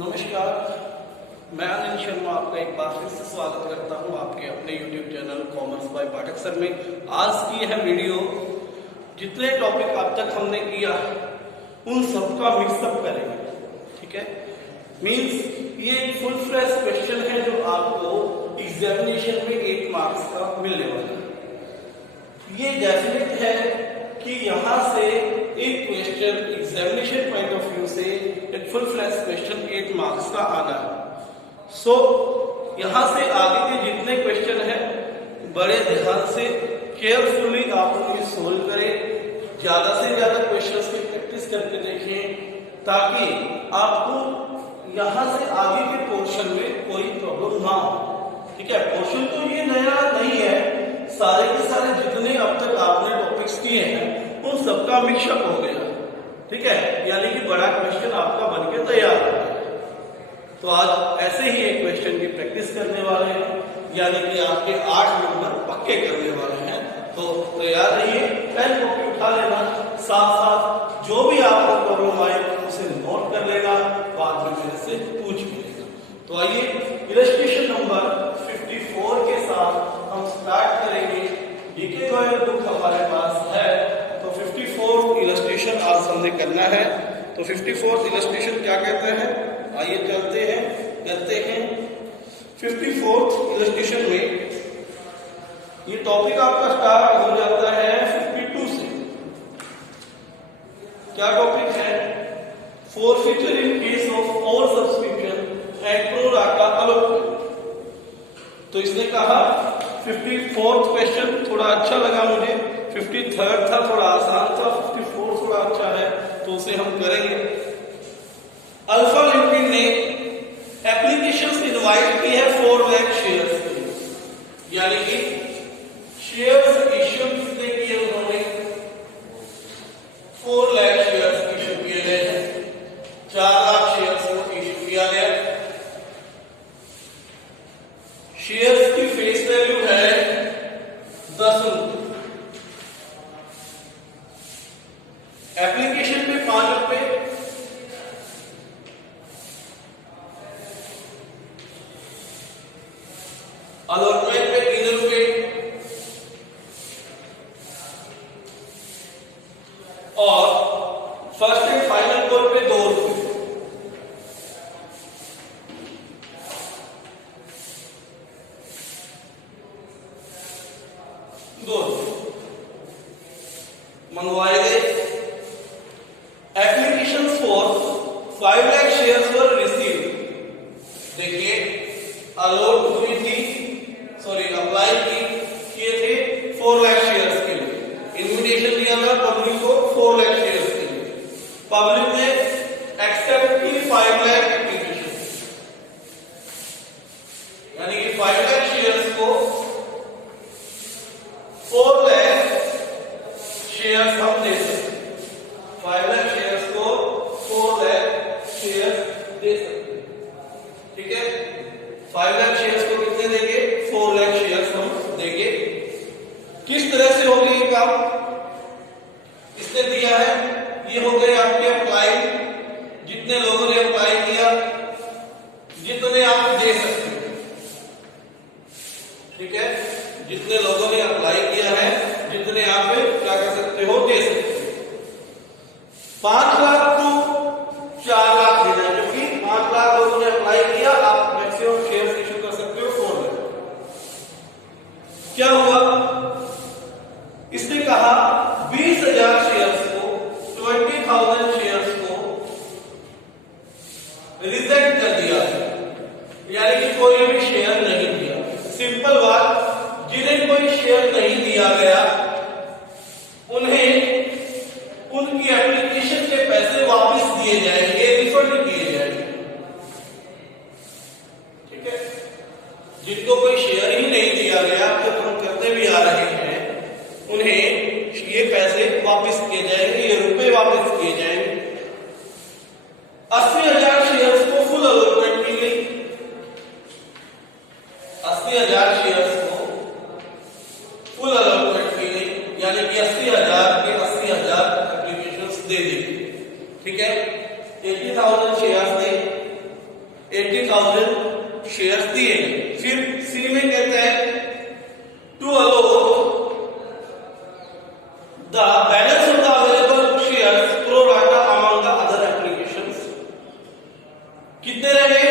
नमस्कार, मैं आनंद शर्मा आपका एक बार फिर से स्वागत करता हूं आपके अपने YouTube channel commerce by Pathak sir में। आज की यह वीडियो जितने टॉपिक अब तक हमने किया उन सबका मिक्सअप करेंगे। ठीक है, मींस ये एक फुल फ्लैश क्वेश्चन है जो आपको एग्जामिनेशन में 8 मार्क्स का मिलने वाला है। ये डेफिनेट है कि यहाँ से एक question examination point of view से एक फुल फ्लैश क्वेश्चन 8 मार्क्स का आना है। सो यहाँ से आगे के जितने क्वेश्चन है बड़े ध्यान से केयरफुली आप उन्हें सोल्व करें, ज्यादा से ज्यादा क्वेश्चंस की प्रैक्टिस करके देखें ताकि आपको यहाँ से आगे के पोर्शन में कोई प्रॉब्लम ना हो। ठीक है, पोर्शन तो ये नया नहीं है, सारे के सारे जितने अब तक आपने टॉपिक्स किए हैं उन सबका मिक्सअप हो गया। ठीक है, यानी कि बड़ा क्वेश्चन आपका बनके तैयार हो गया। तो आज ऐसे ही एक क्वेश्चन की प्रैक्टिस करने वाले हैं, यानी कि आपके 8 नंबर पक्के करने वाले हैं। तो तैयार रहिए, पेन कॉपी उठा लेना, साथ साथ जो भी आपको प्रॉब्लम आए उसे नोट कर लेना, बाद में मेरे से पूछ लेना। तो आइए इलस्ट्रेशन नंबर 54 के साथ हम स्टार्ट करेंगे। डीके रॉयल बुक हमारे पास है, तो 54 इलस्ट्रेशन आज हमने करना है। तो 54 इलस्ट्रेशन क्या कहते हैं, आइए चलते हैं करते हैं। 54 इलस्ट्रेशन में ये टॉपिक आपका स्टार्ट हो जाता है 52 से। क्या टॉपिक है, forfeiture in case of over subscription and pro rata allotment. तो इसने कहा 54th क्वेश्चन थोड़ा अच्छा लगा मुझे, 53rd था थोड़ा आसान था, 54 थोड़ा अच्छा है तो उसे हम करेंगे। अल्फा लिमिटेड ने एप्लीकेशंस इनवाइट की है 4 लाख शेयर्स के लिए, यानी कि शेयर्स इश्यू कितने किए उन्होंने, 4 लाख शेयर्स इश्यू किए गए हैं, 4 लाख शेयर्स को इश्यू किया गया। शेयर्स की फेस वैल्यू है 10 रुपए, एप्लीकेशन पे 5 रुपए, अलॉटमेंट पे 3 रुपए और फर्स्ट एंड फाइनल कॉल पे 2 रुपए। मंगवाए गए। Application for 5 lakh shares were receive. देखिए अलॉट हुई थी, सॉरी अप्लाई किए थे 4 लाख शेयर्स के लिए, इन्विटेशन दिया था पब्लिक को 4 लाख शेयर्स के लिए, पब्लिक ने एक्सेप्ट की 5 लाख एप्लीकेशन, यानी कि 5 लाख शेयर्स को 4 लाख शेयर्स हम दे सकते, 5 लाख शेयर्स को 4 लाख शेयर्स दे सकते। ठीक है, 5 लाख शेयर्स को कितने देंगे, 4 लाख शेयर्स हम देंगे। किस तरह से होगी ये काम, इसने दिया है, ये हो गए आपके अप्लाई, जितने लोगों ने अप्लाई किया जितने आप दे सकते हैं। ठीक है, जितने लोगों ने अप्लाई किया है जितने आप क्या कर सकते हो, दे सकते हो। 5 लाख को 4 लाख देना है, क्योंकि 5 लाख लोगों ने अप्लाई किया, आप मैक्सिमम शेयर्स इश्यू कर सकते हो 4 लाख। क्या हुआ, इसने कहा 20,000 शेयर्स को, 20,000 शेयर्स को रिजेक्ट कर दिया, यानी कि कोई भी शेयर नहीं दिया। सिंपल बात, जिन्हें कोई शेयर नहीं दिया गया उन्हें उनकी एप्लीकेशन के पैसे वापस दिए जाएंगे, रिफंड किए जाएंगे। ठीक है, जिनको कोई शेयर ही नहीं दिया गया, तो हम करते भी आ रहे हैं, उन्हें ये पैसे वापस किए जाएंगे, ये रुपए वापस किए जाएंगे। 80,000 शेयर्स को फुल अलॉटमेंट की गई, 80,000 शेयर्स को फुल अलॉटमेंट की गई, यानी कि 80,000 के 80,000 एप्लीकेशंस दे दी। ठीक है, 80,000 शेयर्स थे, 80,000 शेयर्स दिए। फिर सी में कहता है to allot the balance of the available shares pro rata among the other applications. कितने रहे?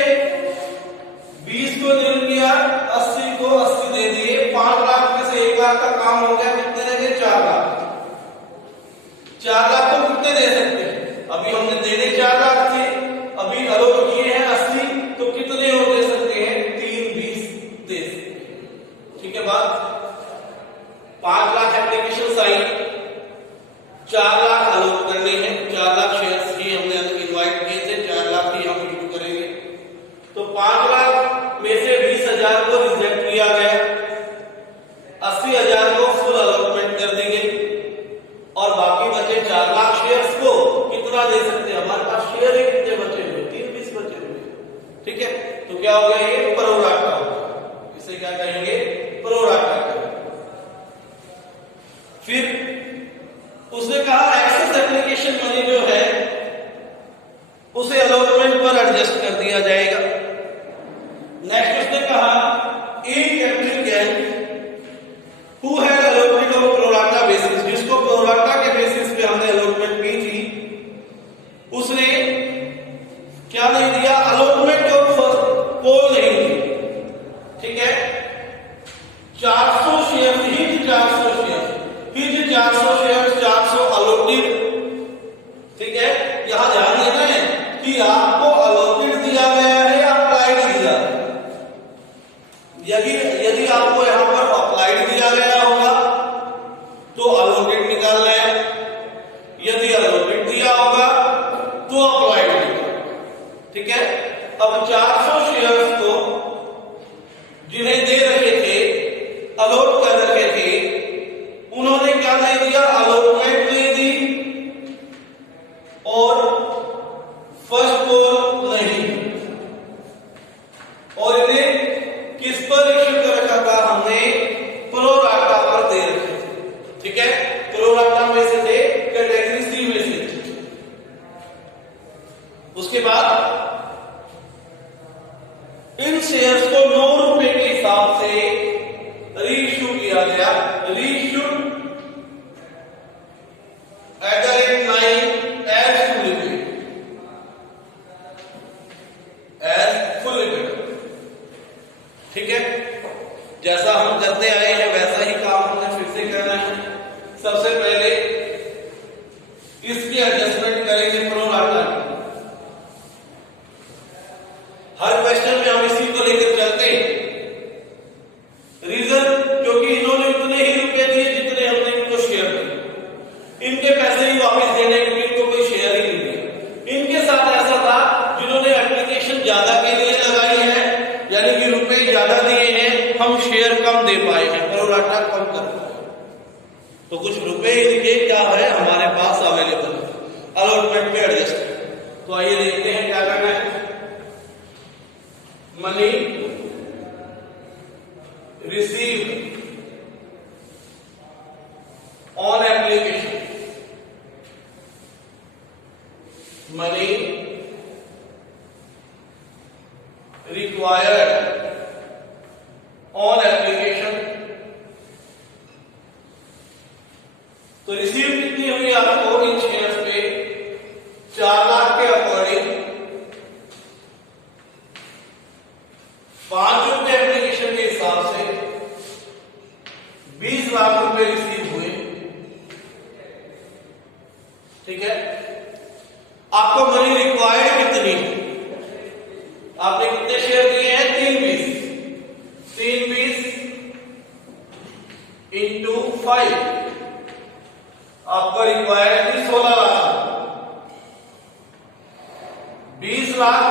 20 को दे दिया, 80 को 80 दे दिए, 5 लाख में से 1 लाख का काम हो गया। कितने रह गए? 4 लाख। 4 लाख को कितने दे सकते हैं? अभी हमने देने 4 लाख थे, अभी अलोट किए हैं 80, तो कितने और दे सकते हैं? 3-20 दे सकते हैं। ठीक है बात? 5 लाख एप्लीकेशन आई, 4 लाख अलोट करने हैं, 4 लाख शेयर्स ही हमने इनवाइट किए थे, 4 लाख ही हम इशू करेंगे। तो 5 लाख में से 20,000 को रिजेक्ट किया गया, 80,000 को फुल अलॉटमेंट कर दी गई, और बाकी बचे 4 लाख शेयर्स को कितना दे सकते हैं? हमारे पास शेयर ही कितने बचे हुए? 3-20 बचे हुए। ठीक है, तो क्या हो गया? ये प्रो राटा हो गया। इसे क्या कहेंगे? प्रो राटा कहेंगे। फिर उसने कहा एक्सेस एप्लीकेशन मनी जो है उसे अलॉटमेंट पर एडजस्ट कर दिया जाएगा। नेक्स्ट उसने कहा एक applicant who had allotted on pro rata basis, जिसको प्रो राटा के बेसिस पे हमने अलॉटमेंट की थी, उसने क्या नहीं दिया? अलॉटमेंट ऑफ पोल नहीं दी। ठीक है, 400 शेयर ही 400 शेयर ही 400 शेयर 400 अलॉटेड। ठीक है, यहां ध्यान देना है कि आपको अलॉटेड दिया गया है या अप्लाइड दिया है। यदि आपको यहां पर अप्लाइड दिया गया होगा तो अलॉटेड निकालना है, यदि अलॉटेड दिया होगा तो अप्लाइड निकालना। ठीक है, अब 400 शेयर्स को जिन्हें दे रखे थे, अलॉट कर रखे थे, उन्होंने क्या नहीं दिया? अलॉटमेंट नहीं दी और फर्स्ट कॉल नहीं, और इन्हें किस पर इश्यू कर रखा था? हमने प्रो राटा पर दे रखे थे। ठीक है, प्रो राटा में से थे, कैटेगरी सी में से। उसके बाद इन शेयर्स को 9 रुपए के हिसाब से रीइश्यू किया गया। Reissue at the rate 9 as full limited. ठीक है, जैसा हम करते आए हैं वैसा ही काम हमने फिर से करना है। सबसे पहले इसकी एडजस्टमेंट करेंगे प्रो राटा की। हर क्वेश्चन में हम इसी को लेकर चलते हैं। रीजन, क्योंकि इन्होंने उतने ही रुपए दिए जितने हमने इनको शेयर दिए। इनके पैसे ही वापस देने, क्योंकि इनको कोई शेयर ही नहीं दिया। इनके साथ ऐसा था जिन्होंने एप्लीकेशन ज्यादा के लिए लगाई है, यानी कि रुपए ज्यादा दिए हैं, हम शेयर कम दे पाए हैं, प्रो राटा कम कर पाए, तो कुछ रुपए इनके क्या है हमारे पास अवेलेबल है, अलॉटमेंट पे एडजस्ट। तो आइए देखते हैं क्या करना है। Money received on application, money required on application. तो रिसीव कितनी हुई आपको इन शेयर्स पे? 4 लाख के अकॉर्डिंग 5 रुपए एप्लीकेशन के हिसाब से 20 लाख रुपए रिसीव हुए। ठीक है, आपको मनी रिक्वायर्ड कितनी? आपने कितने शेयर दिए हैं? 3 20 इंटू 5, आपका रिक्वायर्ड थी 16 लाख। 20 लाख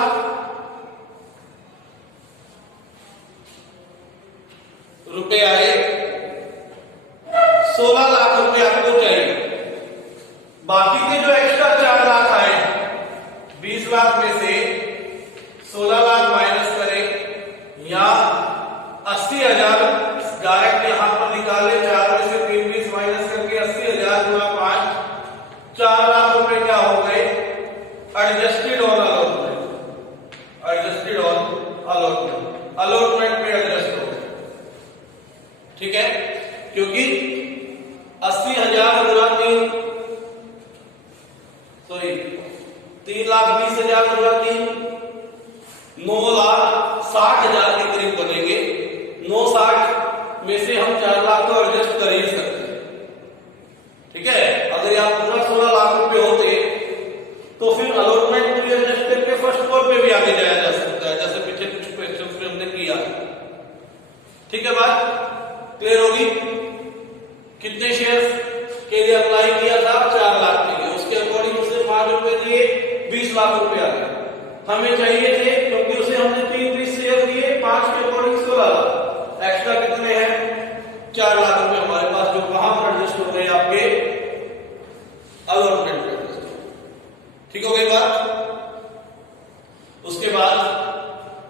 रुपए आए, 16 लाख रुपए आपको चाहिए। बाकी के जो एक्स्ट्रा 4 लाख आए, 20 लाख में से 16 लाख माइनस करें, या 80,000 डायरेक्ट यहां पर निकाले। 4 में से 3 20 माइनस करके 80,000 गुना 5, 4 लाख रुपए क्या हो गए? Adjusted on allotment. लिए अप्लाई किया था 4 लाख के लिए, उसके अकॉर्डिंग उसने 5 रुपए दिए, 20 लाख रुपए आ गए। हमें चाहिए थे क्योंकि उसे हमने 3 शेयर दिए, 5 के अकॉर्डिंग 16 लाख, एक्स्ट्रा कितने हैं 4 लाख रुपए हमारे पास, जो कहां पर एडजस्ट हो रहे हैं आपके अलॉटमेंट पे। ठीक हो गई बात। उसके बाद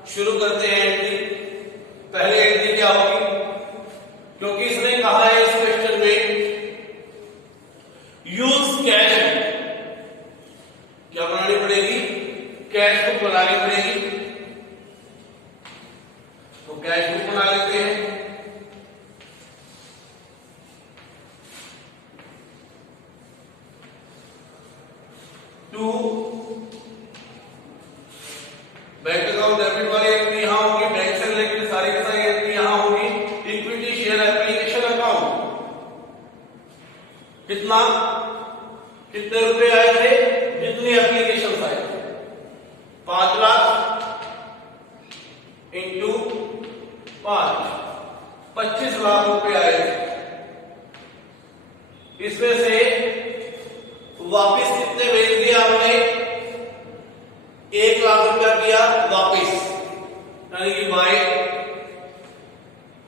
शुरू करते हैं एंट्री। पहले एंट्री क्या होगी, क्योंकि इसने कहा है इस क्वेश्चन में यूज कैश, क्या बनानी पड़ेगी, कैश बुक बनानी पड़ेगी। तो कैश बुक बना लेते हैं। टू बैंक अकाउंट डेबिट वाली एंट्री यहां होगी, बैंक से रिलेटेड सारी की सारी एंट्री यहां होगी। इक्विटी शेयर एप्लीकेशन अकाउंट, कितना, कितने रुपए आए थे, जितनी एप्लीकेशन आए थे, 5 लाख इंटू 5, 25 लाख रुपए आए थे। इसमें से वापिस कितने भेज दिया हमने, 1 लाख रुपया किया वापिस, यानी कि by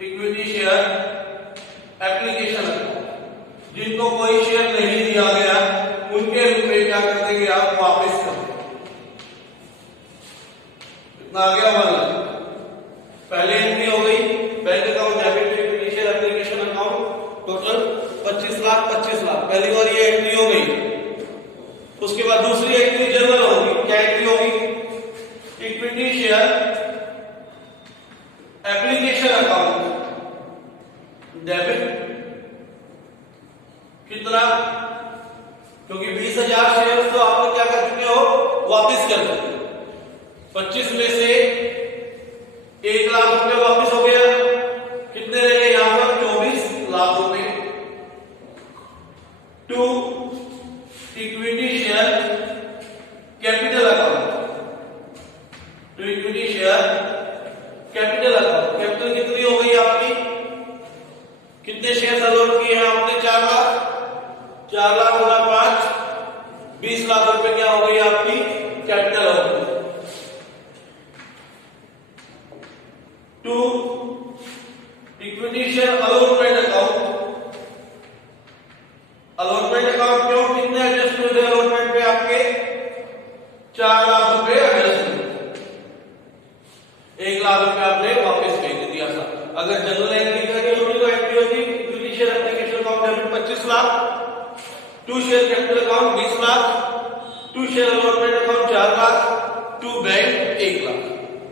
equity share application account. जिनको कोई शेयर नहीं दिया गया उनके रुपए क्या कर देंगे आप, वापिस कर देंगे। कितना आ गया, 1 लाख। पहले एंट्री हो गई bank account debit equity share application account, total 25 lakh 25 lakh, पहली बार ये एंट्री हो गई। उसके बाद दूसरी एंट्री जनरल होगी, क्या एंट्री होगी, equity share application account debit, कितना, क्योंकि 20,000 शेयर तो आपने क्या कर चुके हो, वापिस कर चुके। 25 में से 1 लाख रुपए वापिस हो गया, कितने रह गए यहां पर, 24 लाख रुपए। To equity share capital account, to equity share capital account, capital कितनी हो गई आपकी, कितने शेयर अलॉट किए हैं आपने, 4 लाख, 4 लाख गुना 5, 20 लाख रुपए क्या हो गई आपकी capital account. To equity share allotment account, allotment account क्यों, कितने एडजस्ट हुए थे अलॉटमेंट पे आपके, 4 लाख रुपए एडजस्ट हुए, 1 लाख रुपए आपने वापस भेज दिया था। अगर जनरल एंट्री करनी होती तो एंट्री होती equity share application account debit 25 lakh, to share capital account 20 lakh, to share allotment account 4 lakh, to bank 1 lakh.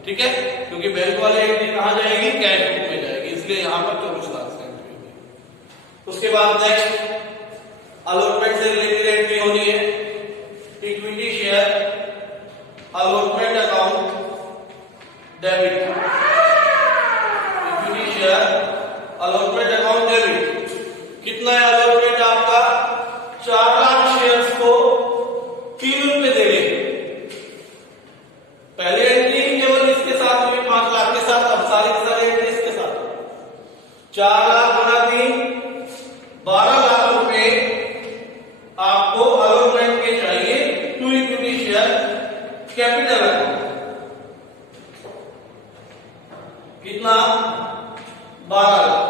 ठीक है, क्योंकि बैंक वाले एंट्री कहां जाएगी, कैश बुक में जाएगी, इसलिए यहां पर 24 लाख से एंट्री होगी। उसके बाद नेक्स्ट अलॉटमेंट से रिलेटेड एंट्री होनी है, equity share allotment account debit, equity share allotment account debit, कितना है अलॉटमेंट आपका, 4 लाख शेयर्स को 3 रुपए दे रहे। पहले एंट्री केवल इसके साथ हुई 5 लाख के साथ, अब सारी की सारी एंट्री इसके साथ, 4 लाख गुना 3, 12 लाख रुपए आपको अलॉटमेंट के चाहिए to equity share capital account, कितना, 12 लाख।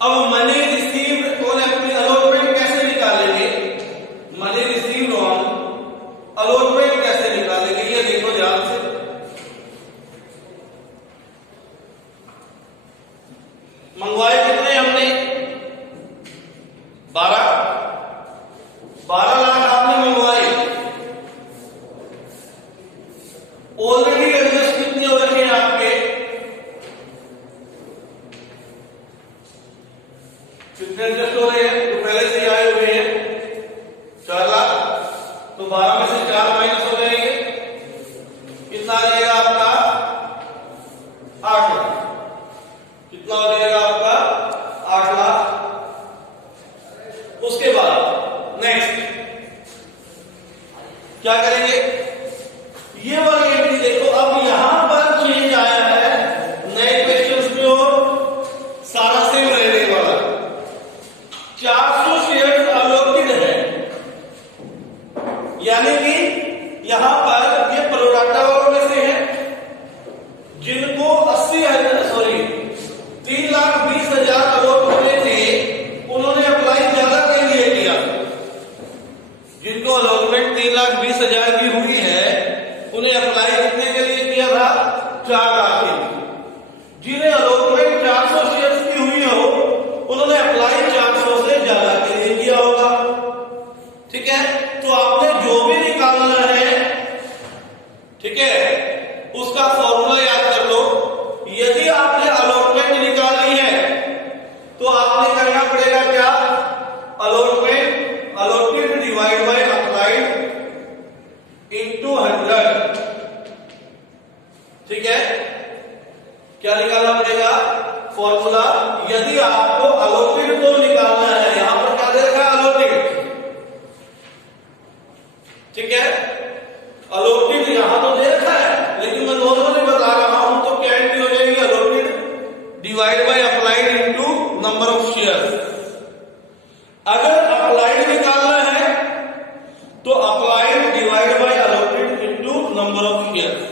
अब मनी रिसीव्ड ऑन अलॉटमेंट कैसे निकालेंगे, मनी रिसीव्ड ऑन अलॉटमेंट कैसे निकालेंगे, ये देखो ध्यान से। मंगवाए कितने हमने, 12 लाख आपने मंगवाए, ऑलरेडी एडजस्ट कितने हो रखे हैं आपके, कितने एडजस्ट हो रहे हैं, तो पहले से आए हुए हैं 4 लाख, तो 12 में से 4 माइनस हो जाएंगे, कितना आ जाएगा आपका, 8 लाख, कितना हो जाएगा आपका 8 लाख। उसके बाद नेक्स्ट क्या करेंगे, ये वाली एंट्री देखो, अब यहां पर चेंज आया है, नए क्वेश्चंस में और सारा सेम रहने वाला, 400 शेयर अलोकेटेड है, यानी कि यहां पर ये प्रोराटा वालों में से है जिनको 3,20,000 अलॉट होने थे, उन्होंने अप्लाई ज्यादा के लिए किया। जिनको अलॉटमेंट 3,20,000 की हुई है, उन्हें अप्लाई कितने के लिए किया था? 4 लाख के लिए। जिन्हें अलॉटमेंट 400 शेयर्स की हुई हो, उन्होंने अप्लाई 400 से ज्यादा के लिए किया होगा। ठीक है, तो आपने जो भी निकालना है, ठीक है, उसका फॉर्मूला याद कर लो। यदि आपने अलॉटमेंट निकाली है तो आपने करना पड़ेगा क्या? Allotted divide by applied into 100। ठीक है, क्या निकालना पड़ेगा? फॉर्मूला। यदि आपको अलॉटेड तो निकालना है, यहां पर क्या दे रखा है? अलॉटेड। ठीक है, अलॉटेड यहां तो दे रखा है, लेकिन मैं नॉर्मली बता रहा हूं, तो क्या एंट्री हो जाएगी? Allotted divide by applied into number of shares. अगर अप्लाइड निकालना है तो applied divide by allotted into number of shares,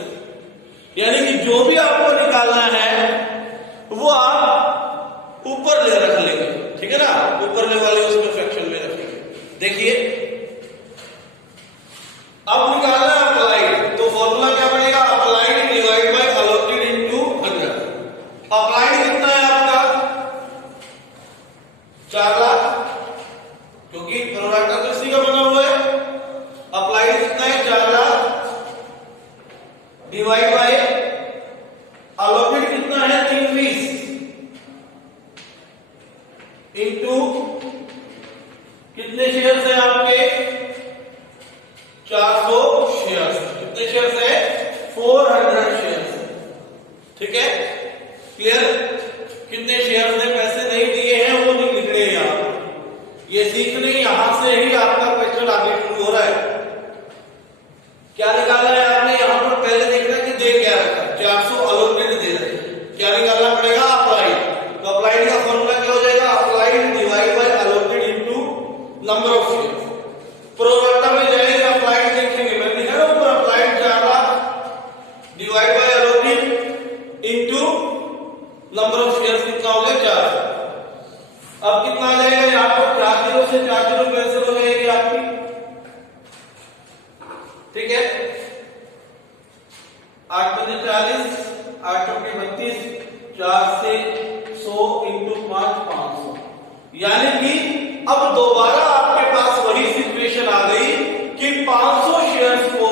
यानी कि जो भी आपको निकालना है वो आप ऊपर ले रख लेंगे। ठीक है ना, ऊपर ले वाले उसमें फ्रैक्शन में रखेंगे। देखिए, अब निकालना है अप्लाइड, तो फॉर्मूला क्या पड़ेगा? Applied divide by allotted into 100। Applied कितना है आपका? 4 लाख, क्योंकि प्रोराटा तो इसी का बना हुआ है। अप्लाइड कितना है? 4 लाख डिवाइड बाय अलॉटेड कितना है? 320 इनटू कितने शेयर्स हैं आपके? 400 शेयर्स। कितने शेयर्स है? 400 शेयर्स। ठीक है, क्लियर? कितने शेयर्स ने पैसे नहीं दिए हैं वो नहीं लिख रहे यहां। ये सीखने यहां से ही आपका क्वेश्चन आगे शुरू हो रहा है। क्या निकालना है आपने? यहां पर पहले देखना कि दे क्या रखा? 400 अलॉटेड दे रहे। क्या निकालना पड़ेगा? अप्लाइड। तो अप्लाइड का फॉर्मूला क्या हो जाएगा? Applied divide by allotted into number of shares. Pro rata में जाएंगे, अप्लाइड देखेंगे, मैंने लिखा है ऊपर applied 4 lakh divide by allotted into number of shares कितना हो गया? 4। अब कितना आ जाएगा? यहां पर 4 0 से 4 0 कैंसिल हो जाएगी आपकी। ठीक है, 8 × 40, 8 × 32, 4 से 100 इंटू 5 500, यानी कि अब दोबारा आपके पास वही सिचुएशन आ गई कि 500 शेयर्स को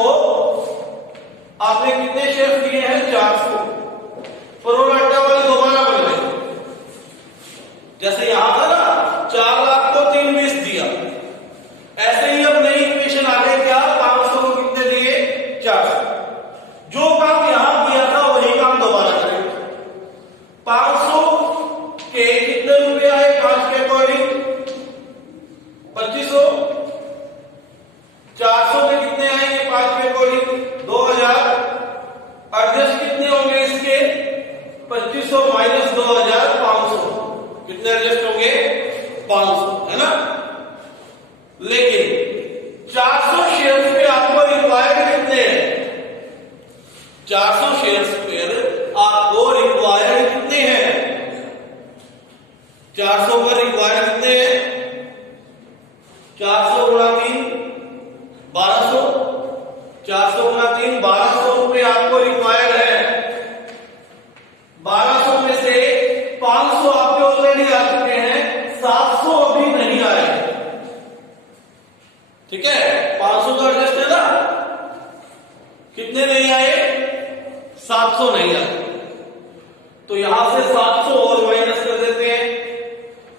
आपने कितने शेयर्स दिए हैं? 400। प्रोराटा वाले दोबारा बन गए। जैसे यहां था ना, 4 लाख को 320 दिया, ऐसे ही अब नई इक्वेशन आ गई। क्या? 500 को कितने दिए? 400। जो काम यहां किया था वही काम दोबारा करेंगे। 500 के कितने रुपए आए? 5 के अकॉर्डिंग 2500। 400 के कितने आएंगे? 5 के अकॉर्डिंग 2000। एडजस्ट कितने होंगे इसके? 2500 माइनस 2000, 500। कितने एडजस्ट होंगे? 500, है ना? लेकिन 400 शेयर्स पे आपको रिक्वायर्ड कितने हैं? 400 शेयर्स पर आपको रिक्वायर्ड कितने हैं? 400 पर रिक्वायर्ड कितने हैं? 400 गुणा 3 1200। 400 गुणा 3 1200 रुपए आपको रिक्वायर्ड है। 1200 में से 500 आपके ऑलरेडी आ चुके हैं, 700 अभी नहीं आए। ठीक है, 500 तो एडजस्ट है ना? कितने नहीं आए? 700 नहीं आए। तो यहां से 700 और माइनस कर देते हैं।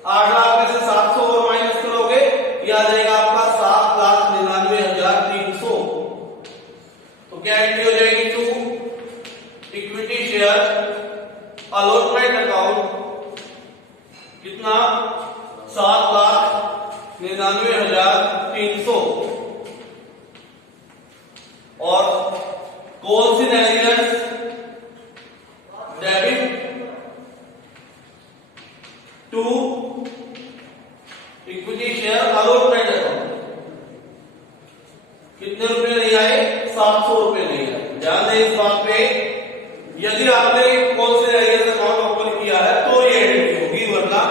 8 लाख में से 700 और माइनस करोगे, यह आ जाएगा आपका 7,99,300। तो क्या एंट्री हो जाएगी? To equity share allotment account कितना? 7,99,300। और कौन सी negative? Debit to equity share allotment account कितने रुपए नहीं आए? 700 रुपए नहीं आए। ध्यान दें इस बात पे, यदि आपने कौन से एरिया अकाउंट ओपन किया है तो ये एंट्री होगी, वरना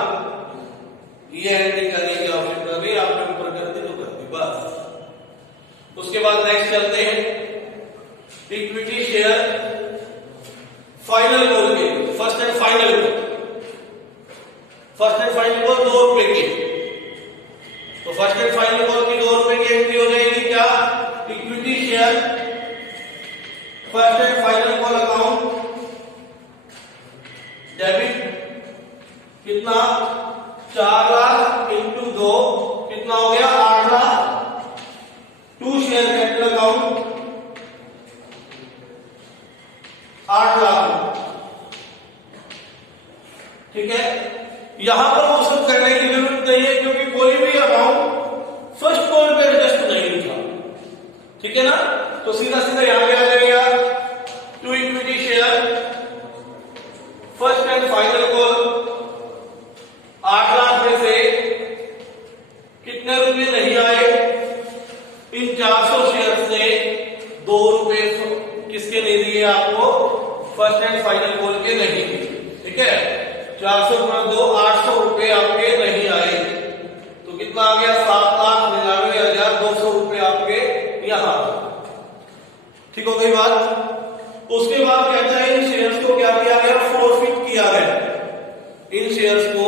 ये एंट्री करने की आवश्यकता नहीं, आपने ऊपर कर दी तो कर दी बस। उसके बाद नेक्स्ट चलते हैं इक्विटी शेयर फाइनल कॉल के, first and final call. First and final call 2 रुपए की, तो फर्स्ट एंड फाइनल कॉल की 2 रुपए की एंट्री हो जाएगी क्या? Equity share first and final call account debit कितना? 4 लाख इंटू 2 कितना हो गया? 8 lakh. To share capital account 8 lakh. ठीक है, यहां पर वो सब करने की जरूरत नहीं है क्योंकि कोई भी अमाउंट फर्स्ट कॉल पे एडजस्ट नहीं था। ठीक है ना, तो सीधा सीधा यहां पे आ जाएगा to equity share first and final call 8 lakh में से कितने रुपए नहीं आए? इन 400 शेयर से 2 रुपए किसके नहीं दिए आपको? फर्स्ट एंड फाइनल कॉल के नहीं। ठीक है, 400 × 2 800 रुपए आपके नहीं आए, तो कितना आ गया? 7,99,200 रुपए आपके यहां। ठीक हो गई बात। उसके बाद कहता है इन शेयर्स को क्या किया गया? फॉरफिट किया गया। इन शेयर्स को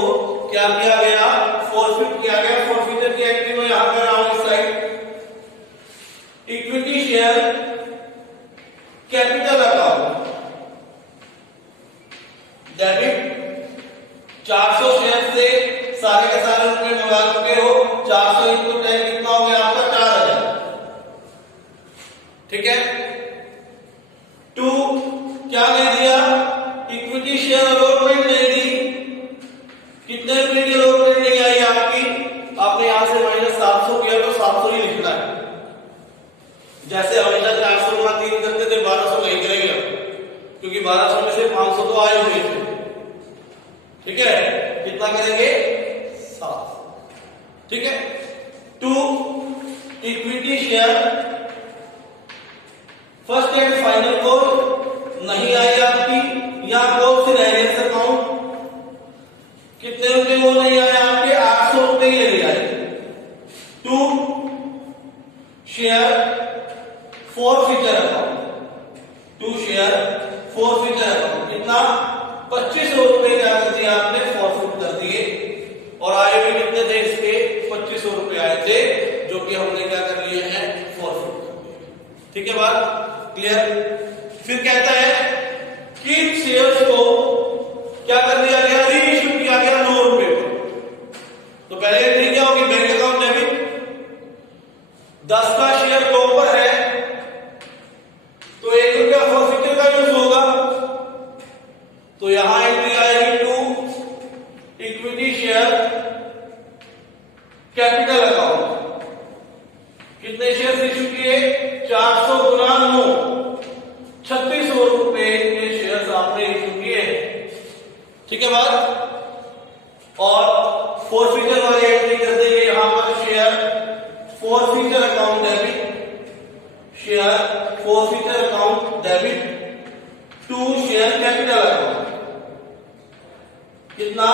क्या किया गया? फॉरफिट किया गया। फॉरफिटर की एंट्री में यहां कर रहा हूं इस side. Equity share capital account debit 400 share से सारे के सारे रुपए मंगा चुके हो, 400 इंटू 10 कितना हो गया आपका? 4000। ठीक है, टू क्या नहीं दिया? इक्विटी शेयर अलॉटमेंट नहीं दी। कितने रुपए की अलॉटमेंट नहीं आई आपकी? आपने यहां से -700 किया तो 700 ही लिखना है। जैसे हमेशा 400 गुना 3 करते थे 1200 नहीं करेंगे, क्योंकि 1200 में से 500 तो आए हुए थे। ठीक है, कितना करेंगे? 7। ठीक है, to equity share first and final call नहीं आई आपकी, या कौन सी रेडियस अकाउंट कितने रुपए वो नहीं आए आपके? 800 रुपए ही नहीं आए। To share forfeiture account, to share forfeiture account कितना? 2500 रुपए क्या कर दिए आपने? फॉरफिट कर दिए। और आए भी कितने थे इसके? 2500 रुपए आए थे, जो कि हमने क्या कर लिए हैं? फॉरफिट कर दिए। ठीक है, बात क्लियर। फिर कहता है कि शेयर्स को क्या कर दिया गया? री इश्यू किया गया 9 रुपए पर। तो पहले एंट्री क्या होगी? बैंक अकाउंट डेबिट 10 का शेयर टॉप पर है तो 1 रुपया फॉरफिटर का यूज होगा, तो यहां एंट्री आएगी to equity share capital account. कितने शेयर इश्यू किए? 400 × 9 3600 रुपए के शेयर्स आपने इश्यू किए। ठीक है बात। और फॉरफिटर वाली एंट्री कर देंगे यहां पर share forfeiture account debit, share forfeiture account debit to share capital account. कितना?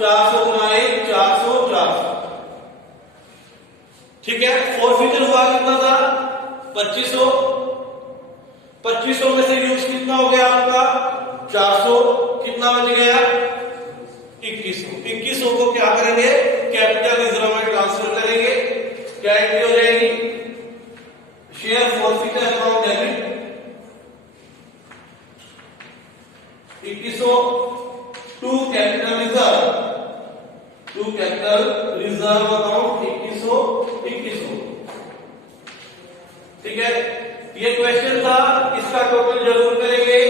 400 × 1 400 400। ठीक है, फॉरफिटर हुआ कितना था? 2500। 2500 में से यूज कितना हो गया आपका? 400। कितना बच गया? 2100। 2100 को क्या करेंगे? कैपिटल रिजर्व में ट्रांसफर करेंगे। क्या एंट्री हो जाएगी? Share forfeiture account debit 2100 to capital reserve, to capital reserve account 2100। ठीक है, ये क्वेश्चन था, इसका टोटल जरूर करेंगे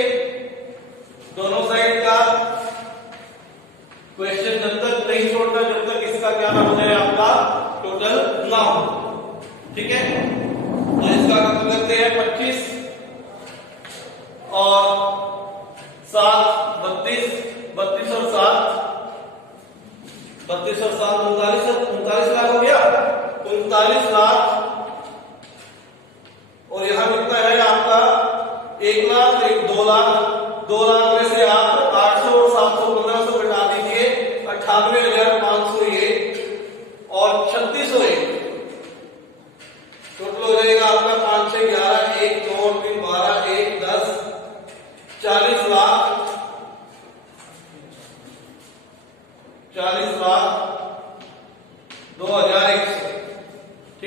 दोनों साइड का। क्वेश्चन जब तक नहीं छोड़ना जब तक इसका क्या ना हो जाए आपका टोटल ना हो। ठीक है, तो इसका टोटल करते हैं 25 और 7 32 32 और 7 32 और 7 39 39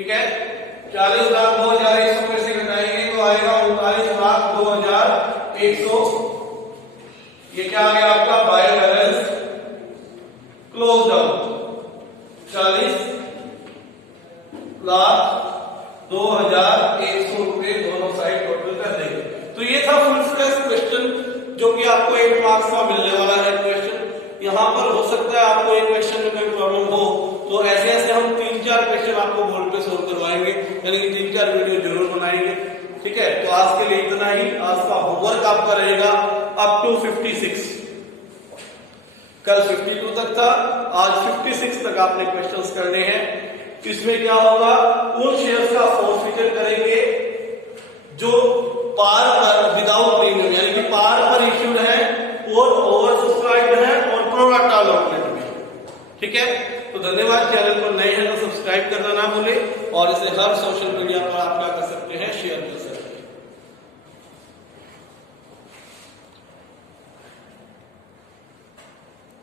ठीक है। 40,02,100 में से घटाएंगे तो आएगा 39,02,100। ये क्या आ गया आपका बाय बैलेंस क्लोज डाउन। 40,02,100 रुपए दोनों साइड टोटल कर देंगे। तो ये था फुल स्ट्रेस क्वेश्चन जो कि आपको 8 मार्क्स का मिलने वाला है क्वेश्चन। यहाँ पर हो सकता है आपको एक क्वेश्चन में कोई प्रॉब्लम हो, तो ऐसे ऐसे हम 3-4 क्वेश्चन आपको बोर्ड पे सोल्व करवाएंगे, यानी कि 3-4 वीडियो जरूर बनाएंगे। ठीक है, तो आज के लिए इतना ही। आज का होमवर्क आपका रहेगा अप टू 56। कल 52 तक था, आज 56 तक आपने क्वेश्चंस करने हैं। इसमें क्या होगा, उन शेयर्स का फॉर्फिचर करेंगे जो पार पर विदाउट प्रीमियम यानी कि पार पर इश्यूड है और ओवर सब्सक्राइब्ड है और प्रोराटा अलॉटमेंट में। ठीक है, तो धन्यवाद। चैनल पर नए हैं तो सब्सक्राइब करना ना भूले और इसे हर सोशल मीडिया पर आप क्या कर सकते हैं, शेयर